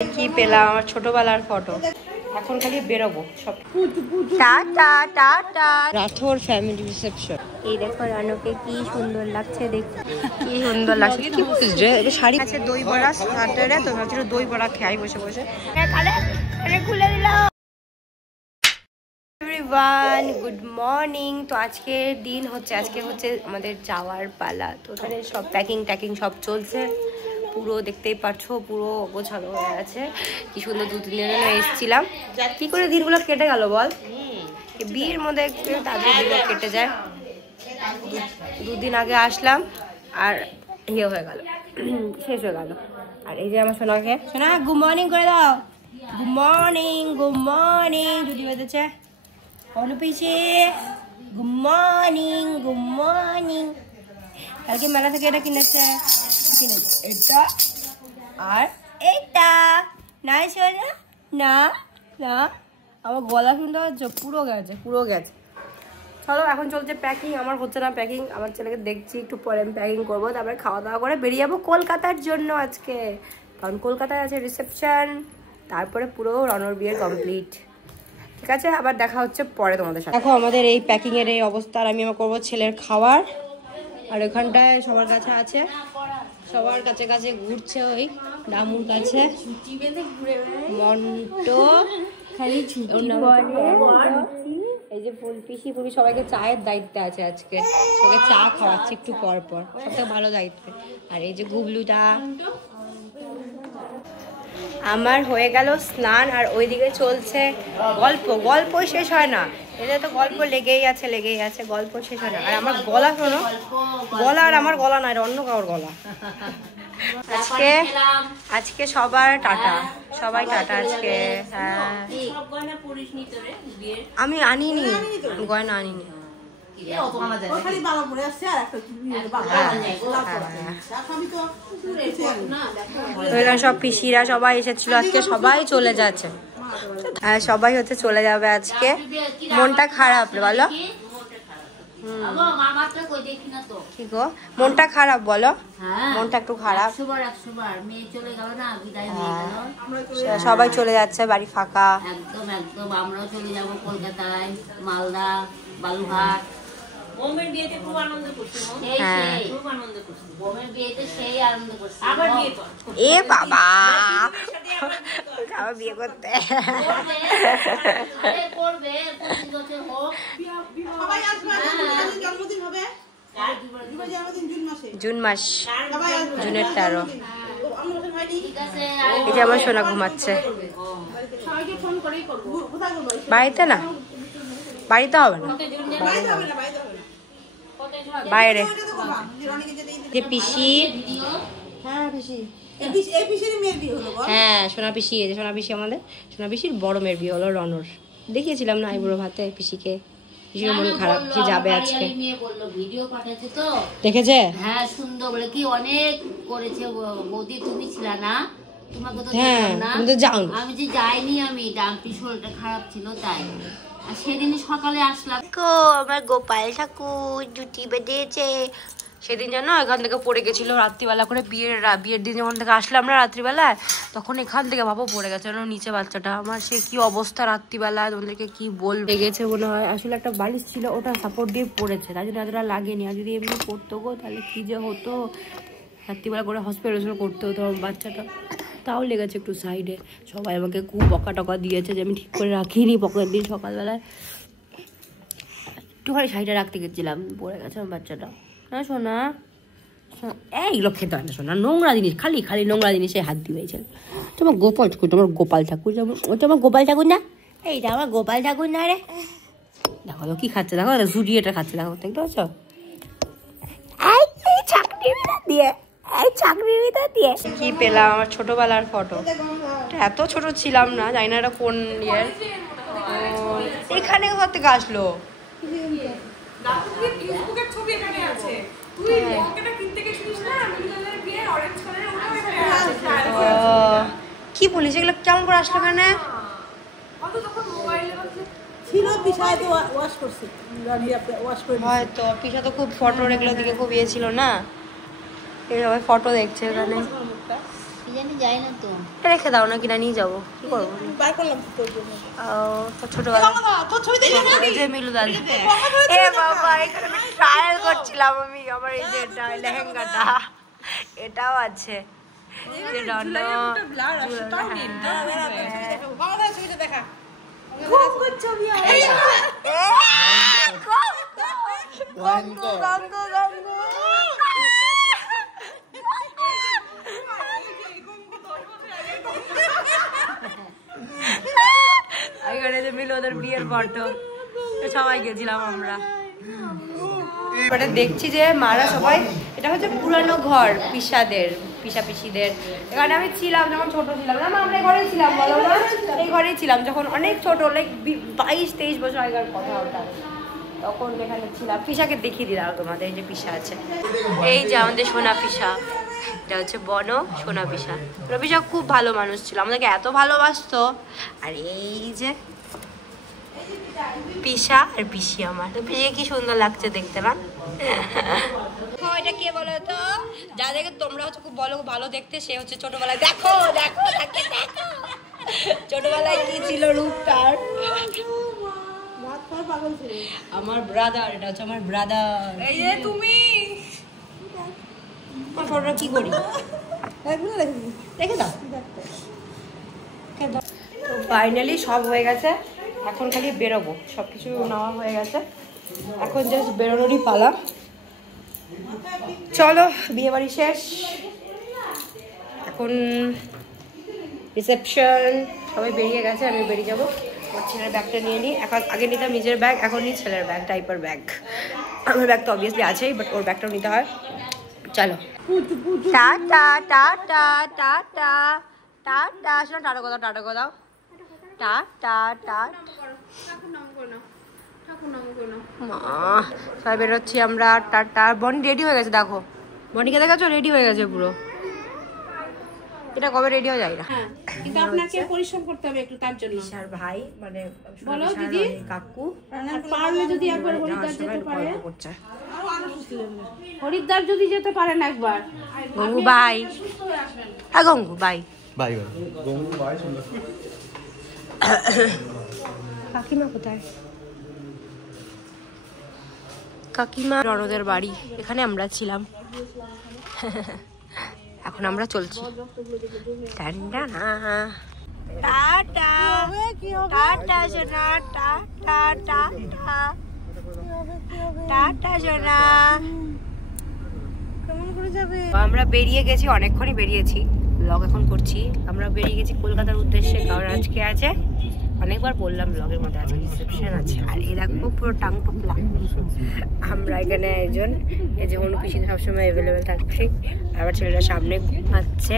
কি পেলাম আমার ছোটবেলার ফটো। এখন খালি বেরোবো সব। Tata tata. Rathore family reception. এই দেখো রানুকে কি সুন্দর লাগছে দেখতে, কি সুন্দর লাগছে। কি বুঝছে শাড়ি আছে, দই বড়া স্টার্টারে। তো ভাবছিল দই বড়া খাই বসে বসে। খুলে দিল। Everyone good morning. তো আজকের দিন হচ্ছে, আজকে হচ্ছে আমাদের যাওয়ার পালা। তো ওখানে সব প্যাকিং ট্যাকিং সব চলছে। পুরো দেখতেই পাচ্ছো পুরো গোছানো হয়ে আছে। কি সুন্দর 2-3 দিনের জন্য এসেছিলাম। কি করে দিনগুলো কেটে গেল বল। বিয়ের মধ্যে তাদের দিনগুলো কেটে যায়। 2 দিন আগে আসলাম আর ইয়ে হয়ে গেল, শেষ হয়ে গেল। আর এই যে আমার সোনাকে, সোনা গুড মর্নিং করে দাও। Good morning good morning. যদি বেঁধেছে অনু পিছে গুড মর্নিং গুড মর্নিং। কালকে মেলা থেকে এটা কিনেছে, এটা আর এটা। না শোনা না না, আমার গলা শুনতে পাচ্ছ, পুরো গেছে পুরো গেছে। চলো এখন চলছে প্যাকিং। আমার হচ্ছে না প্যাকিং, আমার ছেলেকে দেখছি, একটু পরে আমি প্যাকিং করবো। তারপরে খাওয়া দাওয়া করে বেরিয়ে যাবো কলকাতার জন্য আজকে, কারণ কলকাতায় আছে রিসেপশন। তারপরে পুরো রনর বিয়ের কমপ্লিট। ঠিক আছে, আবার দেখা হচ্ছে পরে তোমাদের সাথে। দেখো আমাদের এই প্যাকিং এর এই অবস্থা। আর আমি করবো ছেলের খাবার। আর ওখানটায় সবার কাছে আছে, সবার কাছে কাছে ঘুরছে। ওই ডামুর কাছে মন্টো খালি এই যে ফুল পিসি ফুলি সবাইকে চায়ের দায়িত্বে আছে আজকে। সবাইকে চা খাওয়াচ্ছে একটু পর পর, সবথেকে ভালো দায়িত্বে। আর এই যে গুবলুটা। আমার হয়ে গেল স্নান, আর ওইদিকে চলছে গল্প। গল্পই শেষ হয় না, এটা তো গল্প লেগেই আছে লেগেই আছে, গল্প শেষ হয় না। আর আমার গলা শোনো, গলা আর আমার গলা নয়, অন্য কারোর গলা। আজকে আজকে সবার টাটা, সবাই টাটা আজকে। হ্যাঁ আমি আনিনি গয়না, আনিনি। সব পিসিরা সবাই এসেছিল আজকে, সবাই চলে যাচ্ছে। সবাই হচ্ছে চলে যাবে আজকে। মনটা খারাপ বলো। কি গো মনটা খারাপ বলো। মনটা একটু খারাপ, সবাই চলে যাচ্ছে, বাড়ি ফাঁকা। একদম একদম আমরাও চলে যাবো কলকাতায়, মালদা, বালুঘাট। বোমের বিয়েতে খুব আনন্দ করছি, খুব আনন্দ করছি। বোমের বিয়েতে সেই আনন্দ করছি। আবার বিয়ে কর। এ বাবা আবার বিয়ে করতে করবে, 25 বছর হোক। সবাই আসবে, জন্মদিন হবে জুন মাস, জুনের 13। এই যে আমার সোনা ঘুমাচ্ছে। বাড়িতে না, বাড়িতে হবে না, বাইরে। যে পিসি, হ্যাঁ সোনা পিসি, এই যে সোনা পিসি আমাদের, সোনা পিসির বড় মেয়ের বিয়ে হলো রনর। দেখিয়েছিলাম না আইবুড়ো ভাতে পিসিকে। পিসির মন খারাপ, সে যাবে আজকে। ভিডিও পাঠাচ্ছে তো, দেখেছে? হ্যাঁ সুন্দর বলে কি অনেক করেছে। বৌদি তুমি ছিল না, তোমাকে তো হ্যাঁ তুমি তো যাও। আমি যে যাইনি, আমি ডাম্পি শরীরটা খারাপ ছিল তাই। আর সেদিন সকালে আসলাম। আমার গোপাল ঠাকুর জুটি বেঁধেছে। সেদিন জানো এখান থেকে পড়ে গেছিল রাত্রিবেলা করে, বিয়ের দিন যখন থেকে আসলাম না রাত্রিবেলায়, তখন এখান থেকে ভাবো পড়ে গেছে নিচে বাচ্চাটা আমার। সে কি অবস্থা রাত্রিবেলা, তোমাদেরকে কি বলবে। গেছে মনে হয়, আসলে একটা বালিশ ছিল ওটা সাপোর্ট দিয়ে পড়েছে, তাই জন্য এতটা লাগেনি। আর যদি এমনি পড়তো গো তাহলে কি যে হতো, রাত্রিবেলা করে হসপিটাল করতে হতো আমার বাচ্চাটা। তাও লেগেছে একটু সাইডে। সবাই আমাকে খুব বকা টকা দিয়েছে যে আমি ঠিক করে রাখিনি। পকের দিন সকালবেলায় একটুখানি সাইডে রাখতে গেছিলাম, পড়ে গেছে আমার বাচ্চাটা। না শোনা, এইগুলো খেতে হয় না শোনা, নোংরা জিনিস, খালি খালি নোংরা জিনিসে হাত দিয়েছে। তোমার গোপাল ঠাকুর, তোমার গোপাল ঠাকুর, ওটা আমার গোপাল ঠাকুর না, এইটা আমার গোপাল ঠাকুর না রে। দেখো তো কি খাচ্ছে, দেখো ঝুড়িয়েটা খাচ্ছে, দেখো দেখতে পাচ্ছ। চাকরির ভিতর দিয়ে, এই চাকরির ভিতর দিয়ে কি পেলাম আমার ছোটবেলার ফটো। এত ছোট ছিলাম না, জানি না এটা কোন ইয়ের। এখানে কোথা থেকে আসলো? কি বলিস এগুলো, কেমন করে আসলো এখানে? হয়তো পিসা তো খুব ফটো এগুলো দিকে খুব ইয়ে ছিল না, এই সবাই ফটো দেখছে এখানে। যাই না তো, রেখে দাও না, কিনা নিয়ে যাবো, কি করবো। ছোটবেলা মিলু দাদা, এ বাবা এখানে আমি ট্রায়াল করছিলাম আমি আমার এই যে লেহেঙ্গাটা, এটাও আছে। ওদের বিয়ের ফটো সবাই গেছিলাম আমরা। দেখছি যে মারা সবাই, এটা হচ্ছে পুরানো ঘর পিসাদের, পিসিদের। এখানে আমি ছিলাম যখন ছোট ছিলাম না, আমরা এই ঘরেই ছিলাম, বলো না, এই ঘরেই ছিলাম যখন অনেক ছোট, লাইক 22-23 বছর আগের কথা ওটা, তখন এখানে ছিলাম। পিসাকে দেখিয়ে দিলাম তোমাদের, এই যে পিসা আছে, এই যে আমাদের সোনা পিসা, এটা হচ্ছে বন সোনা পিসা। সোনা পিসা খুব ভালো মানুষ ছিল, আমাদেরকে এত ভালোবাসতো। আর এই যে পিসা আর পিসি আমার, পিসিকে কি সুন্দর লাগছে দেখতে না? এটা কে বলো তো, যা দেখে তোমরা হচ্ছে খুব বলো ভালো দেখতে, সে হচ্ছে ছোটবেলায়, দেখো দেখো দেখো ছোটবেলায় কি ছিল রূপটার। আমার ব্রাদার, এটা হচ্ছে আমার ব্রাদার। এই যে তুমি ফটোটা কি করি রেখে দাও। তো ফাইনালি সব হয়ে গেছে, এখন খালি বেরোবো, সবকিছু নেওয়া হয়ে গেছে, এখন জাস্ট বেরোনোরই পালা। চলো, বিয়ে বাড়ি শেষ, এখন রিসেপশন, সবাই বেরিয়ে গেছে, আমি বেরিয়ে যাবো। আমার ছেলের ব্যাগটা নিয়ে নিই, এখন আগে নিতাম নিজের ব্যাগ, এখন নিই ছেলের ব্যাগ, টাইপার ব্যাগ। আমার ব্যাগ তো অবভিয়াসলি আছেই, বাট ওর ব্যাগটাও নিতে হয়। চলো, টাটা টাটা টাটা টাটা, শোনো টাটা কোথাও, টাটা কোথাও, টাটা টাটা। সবাই বেরোচ্ছি আমরা, টাটা। বনি রেডি হয়ে গেছে, দেখো বনিকে দেখাচ্ছ, রেডি হয়ে গেছে পুরো। এটা কবে রেডি হয়ে যায় না, কিন্তু আপনাকে পরিশ্রম করতে হবে একটু তার জন্য। আর ভাই মানে বলো দিদি, কাকু পারলে যদি একবার হরিদ্বার যেতে পারে, হরিদ্বার যদি যেতে পারেন একবার। গঙ্গু ভাই, হ্যাঁ গঙ্গু ভাই, বাই গঙ্গু বাই। কাকিমা কোথায়? কাকিমা রণদের বাড়ি, এখানে আমরা ছিলাম। এখন আমরা চলছি। টাটা টাটা টাটা সোনা, টাটা টাটা টাটা সোনা। আমরা বেরিয়ে গেছি, অনেকক্ষণই বেরিয়েছি, ব্লগ এখন করছি। আমরা বেরিয়ে গেছি কলকাতার উদ্দেশ্যে, কারণ আজকে আছে, অনেকবার বললাম ব্লগের মধ্যে, আজকে রিসেপশন আছে। আর এই দেখো পুরো টাং টুকলা, আমরা এখানে একজন, এই যে অনু পিসি সবসময় অ্যাভেলেবেল থাকছে, আবার ছেলেটা সামনে ঘুমাচ্ছে।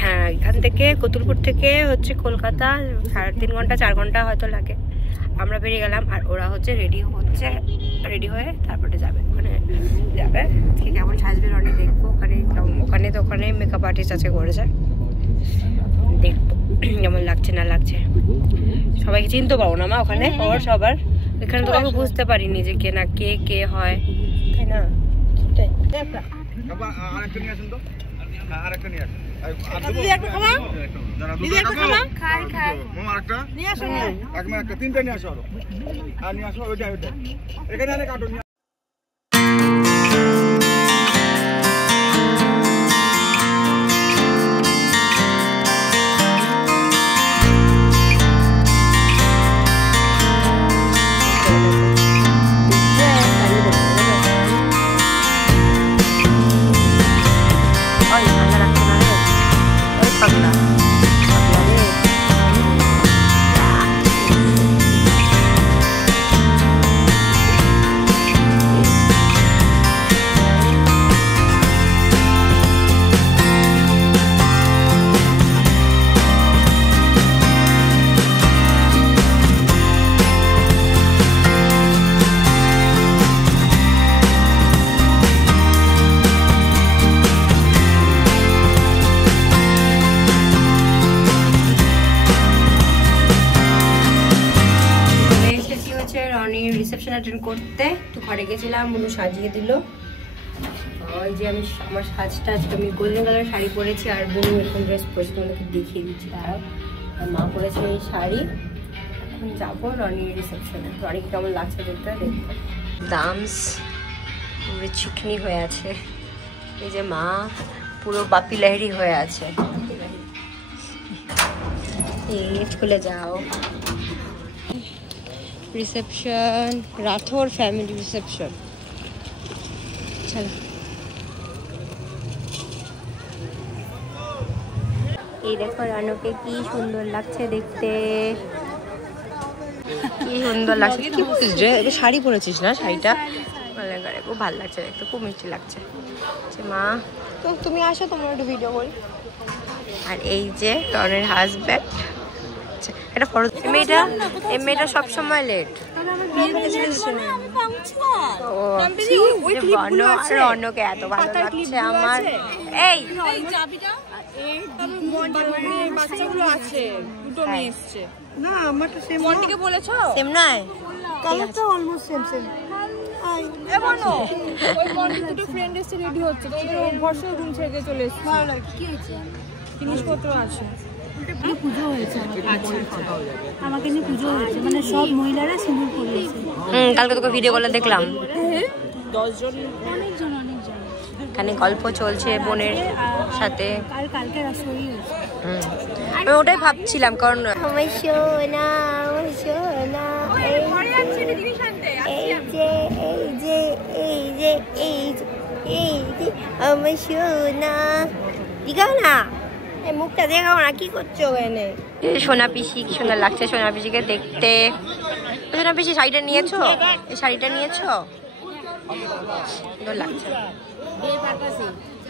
হ্যাঁ, এখান থেকে কতুলপুর থেকে হচ্ছে কলকাতা 3.5 ঘন্টা 4 ঘন্টা হয়তো লাগে। আমরা বেরিয়ে গেলাম, আর ওরা হচ্ছে রেডি হয়ে তারপরে যাবে, ওখানে যাবে। আজকে কেমন সাজবে রনি দেখবো, ওখানে তো ওখানে মেকআপ আর্টিস্ট আছে, করেছে, দেখবো কেমন লাগছে না লাগছে। সবাইকে চিনতে পারবো না মা ওখানে, ওর সবার এখানে তো কাউকে বুঝতে পারিনি যে কে না কে হয়, তাই না? রিসেপশন অ্যাটেন্ড করতে, তো ঘরে গেছিলাম, মুনু সাজিয়ে দিল। ওই যে আমি আমার সাজটা আজকে আমি গোল্ডেন কালার শাড়ি পরেছি আর বোন এখন ড্রেস পরেছি, তোমাদেরকে দেখিয়ে দিচ্ছি। তার মা পরেছে এই শাড়ি। এখন যাবো রনির রিসেপশনে। রনিকে কেমন লাগছে দেখতে দেখতে। দামস পুরো চিকনি হয়ে আছে। এই যে মা পুরো বাপি লাহিড়ি হয়ে আছে। লিফট খুলে যাও। Reception, Rathore family reception. চলো। এই দেখো রানুকে কি সুন্দর লাগছে দেখতে, কি সুন্দর লাগছে। কি বলছিস রে, শাড়ি পরেছিস না? শাড়িটা খুব ভালো লাগছে দেখতে, খুব মিষ্টি লাগছে। মা তো তুমি আসো, তোমার একটু ভিডিও করি। আর এই যে টনের হাজব্যান্ড, এটা ফটো। এই মেয়েটা সবসময় লেট। অন্যকে এত ভালো লাগছে আমার। এই বাচ্চাগুলো আছে, দুটো মেয়ে এসছে না, আমার তো সেম। মন্টিকে বলেছো? সেম নয়, কালারটা অলমোস্ট সেম সেম। এমনও ওই মন্টি দুটো ফ্রেন্ড এসে রেডি হচ্ছে, তো ওদের ভরসা রুম ছেড়ে দিয়ে চলে এসছে। ভালো লাগে। কি হয়েছে? জিনিসপত্র আছে। পুজো হয়েছে আমাকে নিয়ে, পুজো হয়েছে, মানে সব মহিলারা সিঁদুর পরিয়েছে। কালকে তোকে ভিডিও কলে দেখলাম। 10 জন, অনেকজন। এখানে গল্প চলছে বোনের সাথে। কালকে রাসরি হয়েছে। আমি ওটাই ভাবছিলাম, কারণ আমার সোনা, আমার সোনা, এই যে আমার সোনা। দেখাও না, এই মুখটা দেখাও না, কি করছো এখানে? সোনা পিসি, কি সুন্দর লাগছে সোনা পিসিকে দেখতে। সোনা পিসি শাড়িটা নিয়েছো? এই শাড়িটা নিয়েছো? সুন্দর লাগছে।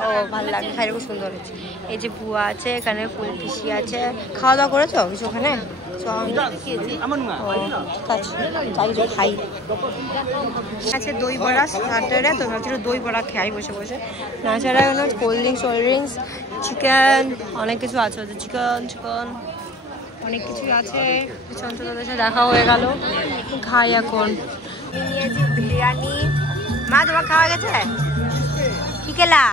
ও ভালো লাগছে, শাড়ি খুব সুন্দর হয়েছে। এই যে বুয়া আছে, এখানে ফুল পিসি আছে। খাওয়া দাওয়া করেছো কিছু ওখানে? খাই আছে দই বড়া স্টার্টারে, তো ভাবছিল দই বড়া খাই বসে বসে। তাছাড়া cold drinks, cold drinks, chicken, অনেক কিছু আছে। চিকেন অনেক কিছুই আছে। চঞ্চলদের সাথে দেখা হয়ে গেল, খাই এখন। নিয়েছি বিরিয়ানি। মা তোমার খাওয়া গেছে? কি খেলা?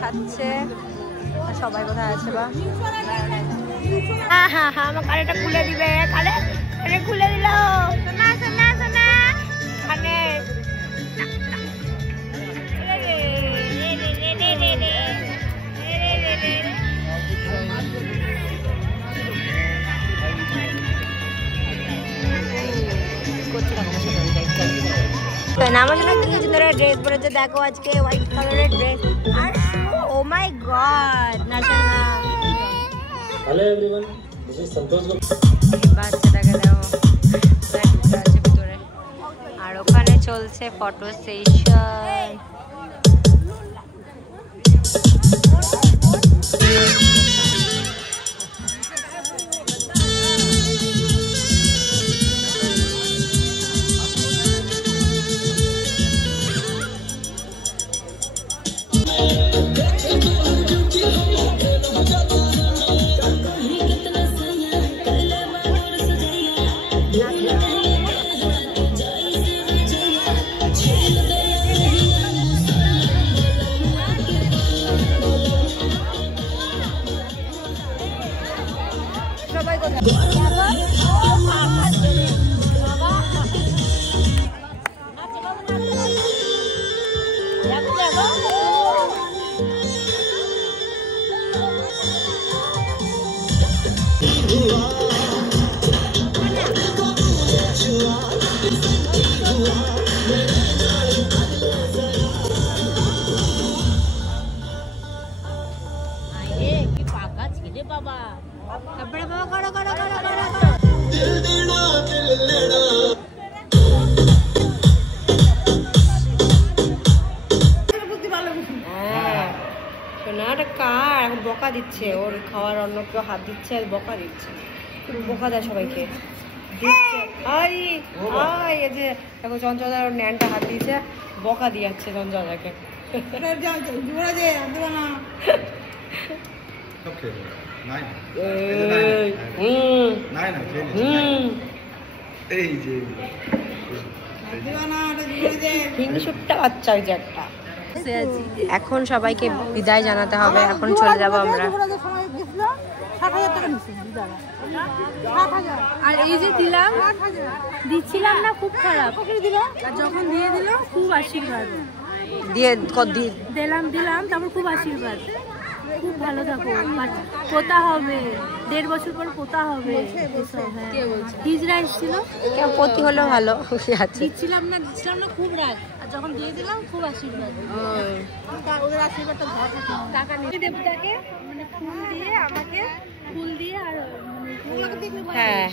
খাচ্ছে। সবাই কোথায় আছে বা? হ্যাঁ হ্যাঁ হ্যাঁ, আমার কানেরটা খুলে দিবে। কানে খুলে দিল। শোনা শোনা শোনা কানে। আমার জন্য কি সুন্দর ড্রেস পরেছে দেখো আজকে, হোয়াইট কালারের ড্রেস। আর ও মাই গড, না শোনা। হ্যালো एवरीवन, দিস ইজ সন্তোষ। বাচ্চাটাকে দেখো আছে ভিতরে। আর ওখানে চলছে ফটো সেশন। বকা দিচ্ছে, ওর খাওয়ার অন্য কেউ হাত দিচ্ছে আর বকা দিচ্ছে, বকা দেয় সবাইকে। দেখো চঞ্চলার ওর ন্যানটা হাত দিয়েছে, বকা দিয়ে যাচ্ছে চঞ্চলাকে। হিংসুটটা বাচ্চা ওই যে একটা। এখন সবাইকে বিদায় জানাতে হবে, এখন চলে যাবো আমরা। আর এই যে দিলাম, দিচ্ছিলাম না খুব খারাপ, আর যখন দিয়ে দিল খুব আশীর্বাদ দিলাম, তারপর খুব আশীর্বাদ, খুব ভালো থাকো, পোতা হবে 1.5 বছর পর পোতা হবে। হিজড়া এসেছিল, পতি হলো ভালো। দিচ্ছিলাম না খুব রাগ, আর যখন দিয়ে দিলাম খুব আশীর্বাদ। ওদের আশীর্বাদটা টাকা নিয়ে দেবতাকে মানে ফুল দিয়ে, আমাকে ফুল দিয়ে আর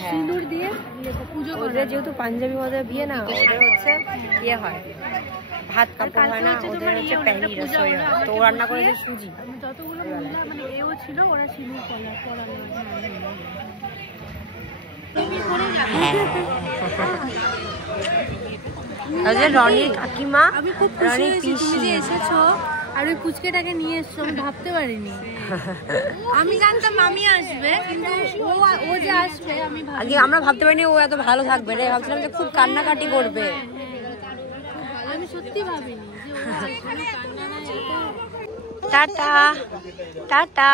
সিঁদুর দিয়ে পুজো করে। যেহেতু পাঞ্জাবি মধ্যে বিয়ে না, ওদের হচ্ছে ইয়ে হয়, ভাত কাপড় হয় না, ওদের হচ্ছে প্যানি রসই হয়, তো ও রান্না করেছে সুজি। যতগুলো মহিলা মানে এও ছিল, ওরা সিঁদুর পরানো। রনির কাকিমা, আমি খুব রনির খুশি তুমি যে এসেছো, আর ওই পুচকেটাকে নিয়ে এসছো, আমি ভাবতে পারিনি। আমি জানতাম মামি আসবে, কিন্তু ও যে আসবে আমি আগে আমরা ভাবতে পারিনি ও এত ভালো থাকবে রে, ভাবছিলাম যে খুব কান্নাকাটি করবে। আমি সত্যি ভাবিনি টাটা টাটা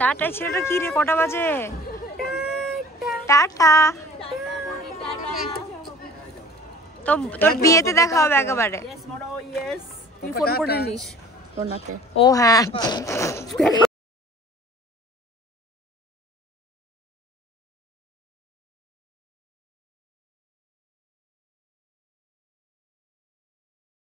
টাটা। ছেলেটা কি রে, কটা বাজে? টাটা। তো তোর বিয়েতে দেখা হবে একেবারে। ও হ্যাঁ,